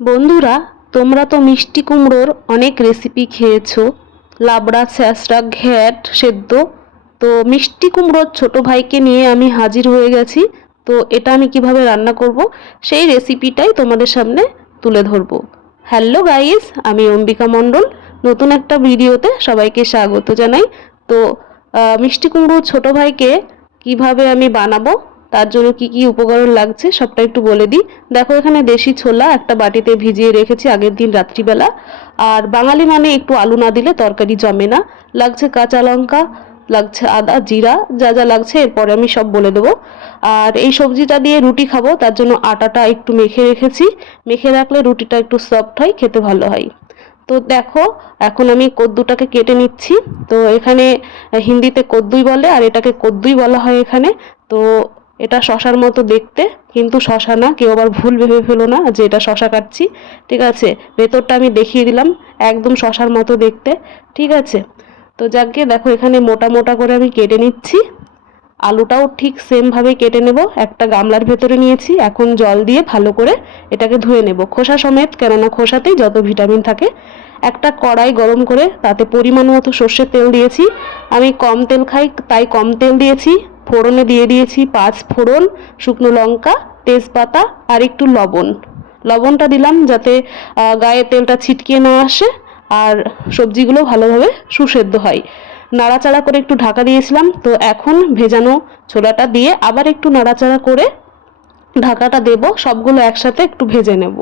বন্ধুরা, তোমরা তো মিষ্টি কুমড়োর অনেক রেসিপি খেয়েছো, লাবড়া, স্যাঁচড়া, ঘ্যাট সেদ্ধ। তো মিষ্টি কুমড়োর ছোট ভাইকে নিয়ে আমি হাজির হয়ে গেছি। তো এটা আমি কিভাবে রান্না করব সেই রেসিপিটাই তোমাদের সামনে তুলে ধরবো। হ্যালো গাইস, আমি অম্বিকা মণ্ডল। নতুন একটা ভিডিওতে সবাইকে স্বাগত জানাই। তো মিষ্টি কুমড়োর ছোট ভাইকে কিভাবে আমি বানাবো, তার জন্য কি কি উপকরণ লাগছে সবটা একটু বলে দিই। দেখো, এখানে দেশি ছোলা একটা বাটিতে ভিজিয়ে রেখেছি আগের দিন রাত্রিবেলা। আর বাঙালি মানে একটু আলু না দিলে তরকারি জমে না। লাগছে কাঁচা লঙ্কা, লাগছে আদা, জিরা, যা যা লাগছে এরপরে আমি সব বলে দেবো। আর এই সবজিটা দিয়ে রুটি খাবো, তার জন্য আটাটা একটু মেখে রেখেছি। মেখে রাখলে রুটিটা একটু সফট হয়, খেতে ভালো হয়। তো দেখো, এখন আমি কদ্দুটাকে কেটে নিচ্ছি। তো এখানে হিন্দিতে কদ্দুই বলে, আর এটাকে কদ্দুই বলা হয় এখানে। তো এটা শশার মতো দেখতে, কিন্তু শশা না, কেউ আবার ভুল ভেবে ফেলো না যে এটা শশা কাটছি। ঠিক আছে, ভেতরটা আমি দেখিয়ে দিলাম, একদম শশার মতো দেখতে। ঠিক আছে, তো যাকে দেখো এখানে মোটা মোটা করে আমি কেটে নিচ্ছি। আলুটাও ঠিক সেমভাবে কেটে নেব। একটা গামলার ভেতরে নিয়েছি, এখন জল দিয়ে ভালো করে এটাকে ধুয়ে নেব খোসা সমেত, কেননা খোসাতেই যত ভিটামিন থাকে। একটা কড়াই গরম করে তাতে পরিমাণ মতো সর্ষের তেল দিয়েছি। আমি কম তেল খাই তাই কম তেল দিয়েছি। ফোড়নে দিয়ে দিয়েছি 5 ফোড়ন, শুকনো লঙ্কা, তেজপাতা আর একটু লবণ। লবণটা দিলাম যাতে গায়ে তেলটা ছিটকিয়ে না আসে আর সবজিগুলো ভালোভাবে সুসেদ্ধ হয়। নাড়াচাড়া করে একটু ঢাকা দিয়েছিলাম। তো এখন ভেজানো ছোলাটা দিয়ে আবার একটু নাড়াচাড়া করে ঢাকাটা দেব, সবগুলো একসাথে একটু ভেজে নেব।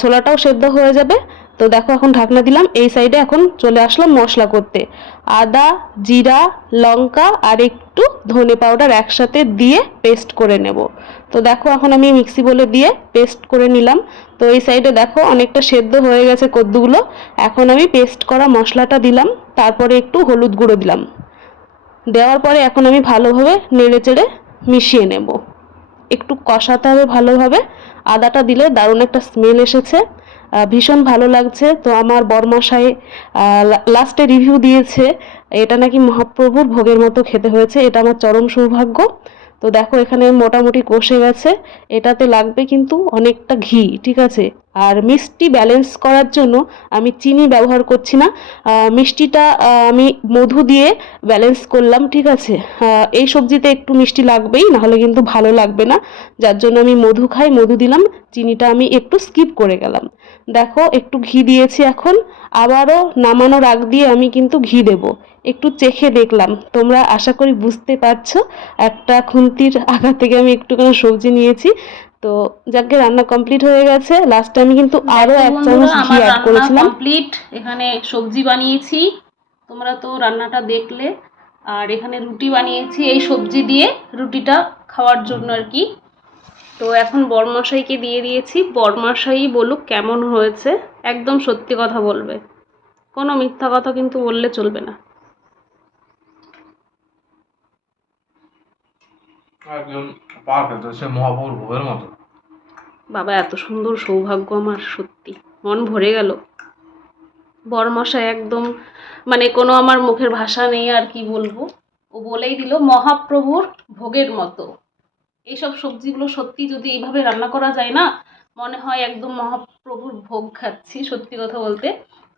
ছোলাটাও সেদ্ধ হয়ে যাবে। তো দেখো, এখন ঢাকনা দিলাম। এই সাইডে এখন চলে আসলাম মশলা করতে। আদা, জিরা, লঙ্কা আর একটু ধনে পাউডার একসাথে দিয়ে পেস্ট করে নেব। তো দেখো, এখন আমি মিক্সি বলে দিয়ে পেস্ট করে নিলাম। তো এই সাইডে দেখো অনেকটা সেদ্ধ হয়ে গেছে কদ্দুগুলো। এখন আমি পেস্ট করা মশলাটা দিলাম, তারপরে একটু হলুদ গুঁড়ো দিলাম। দেওয়ার পরে এখন আমি ভালোভাবে নেড়ে চেড়ে মিশিয়ে নেব। একটু কষাতে হবে ভালোভাবে। আদাটা দিলে দারুণ একটা স্মেল এসেছে, ভীষণ ভালো লাগছে। তো আমার বরমশাই লাস্টে রিভিউ দিয়েছে এটা নাকি মহাপ্রভুর ভোগের মতো খেতে হয়েছে। এটা আমার চরম সৌভাগ্য। তো দেখো, এখানে মোটামুটি কষে গেছে। এটাতে লাগবে কিন্তু অনেকটা ঘি। ঠিক আছে, আর মিষ্টি ব্যালেন্স করার জন্য আমি চিনি ব্যবহার করছি না। মিষ্টিটা আমি মধু দিয়ে ব্যালেন্স করলাম। ঠিক আছে, এই সবজিতে একটু মিষ্টি লাগবেই, নাহলে কিন্তু ভালো লাগবে না। যার জন্য আমি মধু খাই, মধু দিলাম। চিনিটা আমি একটু স্কিপ করে গেলাম। দেখো, একটু ঘি দিয়েছি। এখন আবারও নামানোর আগ দিয়ে আমি কিন্তু ঘি দেব। একটু চেখে দেখলাম, তোমরা আশা করি বুঝতে পারছো। একটা খুন্তির আঘাত থেকে আমি একটুখানি সবজি নিয়েছি। তো যাকে রান্না কমপ্লিট হয়ে গেছে। লাস্টে আমি কিন্তু আরো 1 চামচ ঘি অ্যাড করেছিলাম। কমপ্লিট, এখানে সবজি বানিয়েছি, তোমরা তো রান্নাটা দেখলে। আর এখানে রুটি বানিয়েছি এই সবজি দিয়ে, রুটিটা খাওয়ার জন্য আর কি। তো এখন বরমশাইকে দিয়ে দিয়েছি, বরমশাই বলুক কেমন হয়েছে। একদম সত্যি কথা বলবে, কোনো মিথ্যা কথা কিন্তু বললে চলবে না। একদম পারফেক্ট, সে মহাপ্রভুর ভোগের মতো। বাবা, এত সুন্দর সৌভাগ্য আমার, সত্যি মন ভরে গেল। বরমশাই একদম মানে কোনো আমার মুখের ভাষা নেই আর কি বলবো। ও বলেই দিল মহাপ্রভুর ভোগের মতো। এইসব সবজিগুলো সত্যি যদি এইভাবে রান্না করা যায় না, মনে হয় একদম মহাপ্রভুর ভোগ খাচ্ছি। সত্যি কথা বলতে,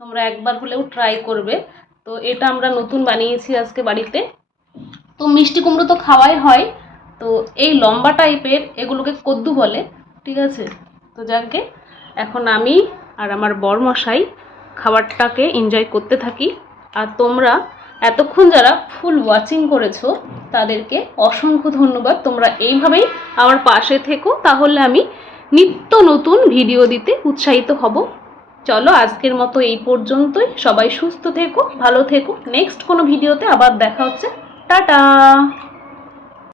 তোমরা একবার হলেও ট্রাই করবে। তো এটা আমরা নতুন বানিয়েছি আজকে বাড়িতে। তো মিষ্টি কুমড়ো তো খাওয়াই হয়, তো এই লম্বা টাইপের এগুলোকে কদ্দু বলে। ঠিক আছে, তো যাকে এখন আমি আর আমার বরমশাই খাবারটাকে এনজয় করতে থাকি। আর তোমরা এতক্ষণ যারা ফুল ওয়াচিং করেছো তাদেরকে অসংখ্য ধন্যবাদ। তোমরা এইভাবেই আমার পাশে থেকো, তাহলে আমি নিত্য নতুন ভিডিও দিতে উৎসাহিত হব। চলো, আজকের মতো এই পর্যন্তই। সবাই সুস্থ থেকো, ভালো থেকো। নেক্সট কোনো ভিডিওতে আবার দেখা হচ্ছে। টাটা।